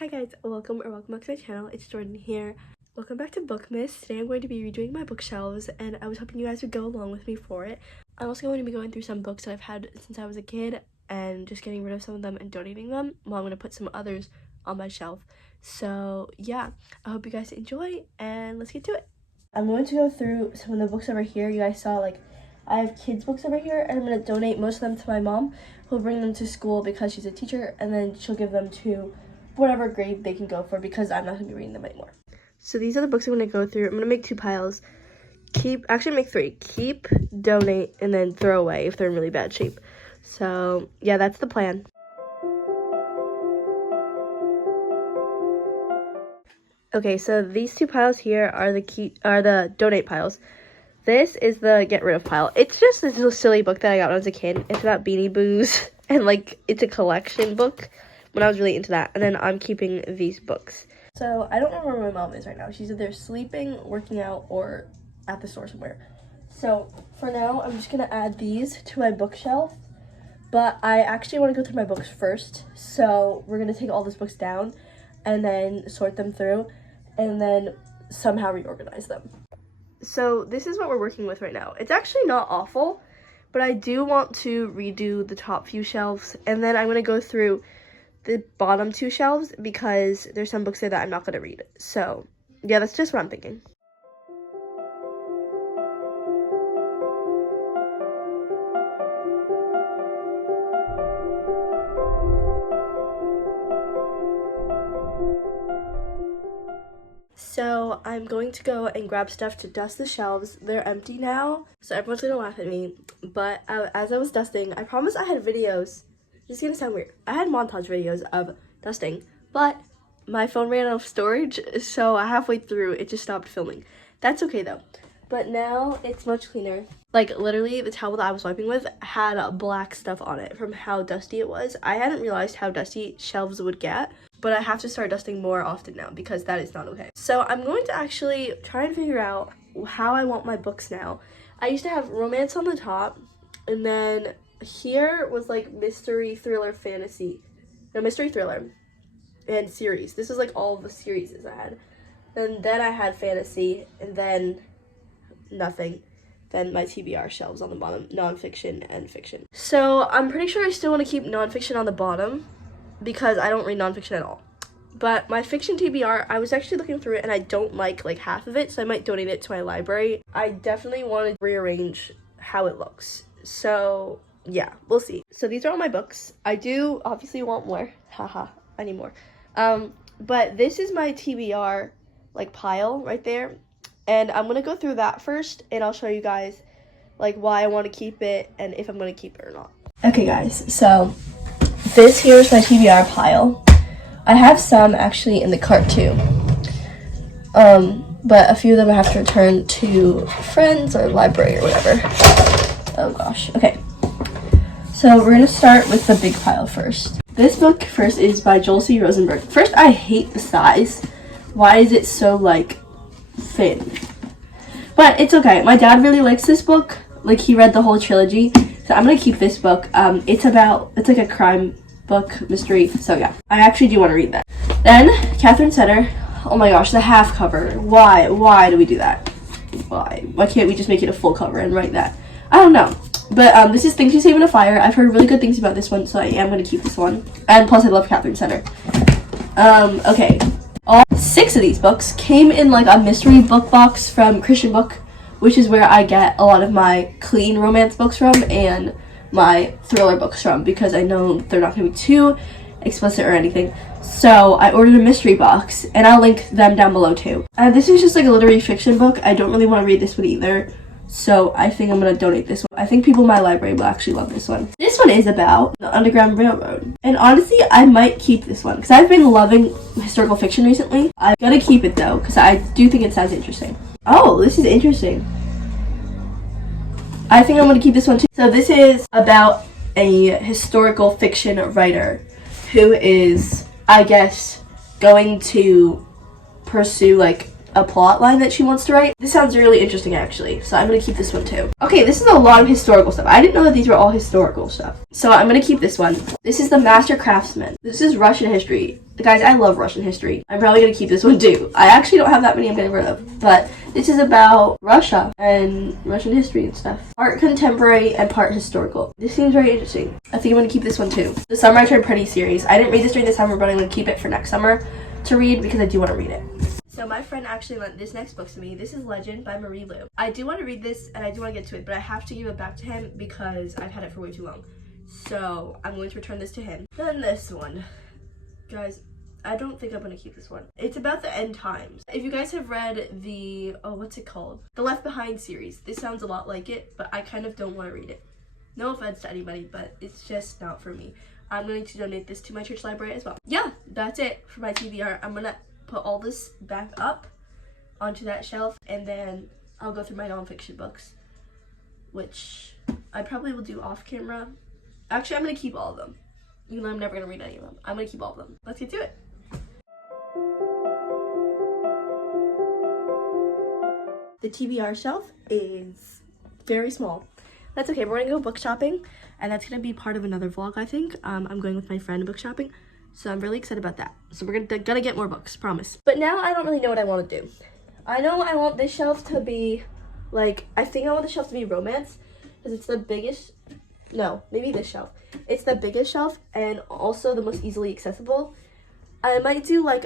Hi guys, welcome back to my channel. It's Jordan here. Welcome back to Bookmas. Today I'm going to be redoing my bookshelves and I was hoping you guys would go along with me for it. I'm also going to be going through some books that I've had since I was a kid and just getting rid of some of them and donating them, while I'm going to put some others on my shelf. So yeah, I hope you guys enjoy and let's get to it. I'm going to go through some of the books over here. You guys saw I have kids books over here and I'm going to donate most of them to my mom, who'll bring them to school because she's a teacher, and then she'll give them to whatever grade they can go for because I'm not going to be reading them anymore. So these are the books I'm going to go through. I'm going to make 2 piles. Make 3. Keep, donate, and then throw away if they're in really bad shape. So yeah, that's the plan. Okay, so these 2 piles here are the donate piles. This is the get rid of pile. It's just this little silly book that I got when I was a kid. It's about Beanie Boos and it's a collection book when I was really into that. And then I'm keeping these books. So I don't know where my mom is right now. She's either sleeping, working out, or at the store somewhere. So for now, I'm just gonna add these to my bookshelf. But I actually want to go through my books first. So we're gonna take all these books down and then sort them through and then somehow reorganize them. So this is what we're working with right now. It's actually not awful, but I do want to redo the top few shelves, and then I'm gonna go through the bottom 2 shelves because there's some books there that I'm not going to read. So yeah, that's just what I'm thinking. So I'm going to go and grab stuff to dust the shelves. They're empty now, so everyone's going to laugh at me. But as I was dusting, I promise I had videos. It's gonna sound weird. I had montage videos of dusting, but my phone ran out of storage, so halfway through it just stopped filming. That's okay though. But now it's much cleaner. Literally, the towel that I was wiping with had black stuff on it from how dusty it was. I hadn't realized how dusty shelves would get, but I have to start dusting more often now because that is not okay. So I'm going to actually try and figure out how I want my books now. I used to have romance on the top, and then here was mystery thriller and series. This is all the series I had, and then I had fantasy, and then nothing, then my TBR shelves on the bottom, nonfiction and fiction. So I'm pretty sure I still want to keep nonfiction on the bottom because I don't read nonfiction at all. But my fiction TBR, I was actually looking through it and I don't like half of it, so I might donate it to my library. I definitely want to rearrange how it looks, so yeah, we'll see. So these are all my books. I do obviously want more. Haha, I need more. But this is my TBR pile right there. And I'm gonna go through that first and I'll show you guys why I want to keep it and if I'm gonna keep it or not. Okay guys, so this here is my TBR pile. I have some actually in the cart too. But a few of them I have to return to friends or library or whatever. Oh gosh, okay. So we're going to start with the big pile first. This book first is by Joel C. Rosenberg. First, I hate the size. Why is it so thin? But it's okay. My dad really likes this book. He read the whole trilogy. So I'm going to keep this book. It's a crime book, mystery. So yeah, I actually do want to read that. Then Catherine Center. Oh my gosh, the half cover. Why do we do that? Why can't we just make it a full cover and write that? I don't know. But this is Things You Save in a Fire. I've heard really good things about this one, so I am going to keep this one. And plus, I love Catherine Center. Okay. All 6 of these books came in a mystery book box from Christian Book, which is where I get a lot of my clean romance books from and my thriller books from, because I know they're not going to be too explicit or anything. So I ordered a mystery box, and I'll link them down below too. This is just a literary fiction book. I don't really want to read this one either. So I think I'm going to donate this one. I think people in my library will actually love this one. This one is about the Underground Railroad. And honestly, I might keep this one because I've been loving historical fiction recently. I'm going to keep it though because I do think it sounds interesting. Oh, this is interesting. I think I'm going to keep this one too. So this is about a historical fiction writer who is, I guess, going to pursue a plot line that she wants to write. This sounds really interesting actually, so I'm gonna keep this one too. Okay, this is a lot of historical stuff. I didn't know that these were all historical stuff, so I'm gonna keep this one. This is the Master Craftsman. This is Russian history. Guys, I love Russian history. I'm probably gonna keep this one too. I actually don't have that many I'm getting rid of, but this is about Russia and Russian history and stuff. Part contemporary and part historical. This seems very interesting. I think I'm gonna keep this one too. The Summer I Turned Pretty series. I didn't read this during the summer, but I'm gonna keep it for next summer to read because I do want to read it. So my friend actually lent this next book to me. This is Legend by Marie Lu. I do want to read this and I do want to get to it, but I have to give it back to him because I've had it for way too long. So I'm going to return this to him. Then this one. Guys, I don't think I'm going to keep this one. It's about the end times. If you guys have read the, what's it called? The Left Behind series. This sounds a lot like it, but I kind of don't want to read it. No offense to anybody, but it's just not for me. I'm going to donate this to my church library as well. Yeah, that's it for my TBR. I'm going to put all this back up onto that shelf, and then I'll go through my nonfiction books, which I probably will do off camera. Actually, I'm going to keep all of them, even though I'm never going to read any of them. I'm going to keep all of them. Let's get to it. The TBR shelf is very small. That's okay. We're going to go book shopping, and that's going to be part of another vlog, I think. I'm going with my friend book shopping. So I'm really excited about that. So we're gonna get more books, promise. But now I don't really know what I want to do. I know I want this shelf to be, like, I think I want the shelf to be romance, because it's the biggest, no, maybe this shelf. It's the biggest shelf, and also the most easily accessible. I might do, like,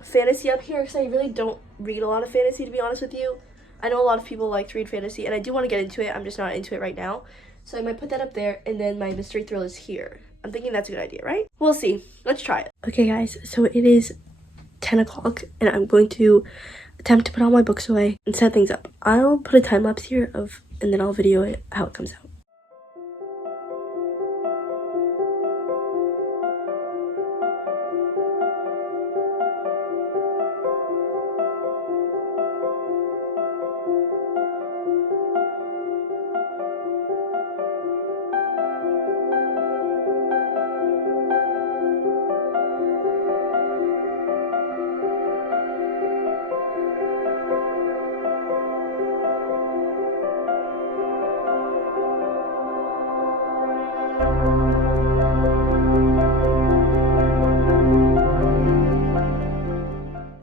fantasy up here, because I really don't read a lot of fantasy, to be honest with you. I know a lot of people like to read fantasy, and I do want to get into it. I'm just not into it right now. So I might put that up there, and then my mystery thrill is here. I'm thinking that's a good idea, right? We'll see. Let's try it. Okay, guys, so it is 10 o'clock, and I'm going to attempt to put all my books away and set things up. I'll put a time lapse here and then I'll video it how it comes out.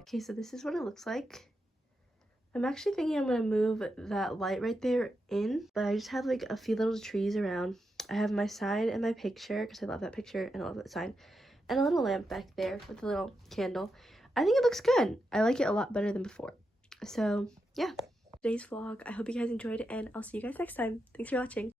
Okay, so this is what it looks like. I'm actually thinking I'm going to move that light right there in, but I just have like a few little trees around. I have my sign and my picture, because I love that picture and I love that sign, and a little lamp back there with a little candle. I think it looks good. I like it a lot better than before. So, yeah. Today's vlog. I hope you guys enjoyed it, and I'll see you guys next time. Thanks for watching.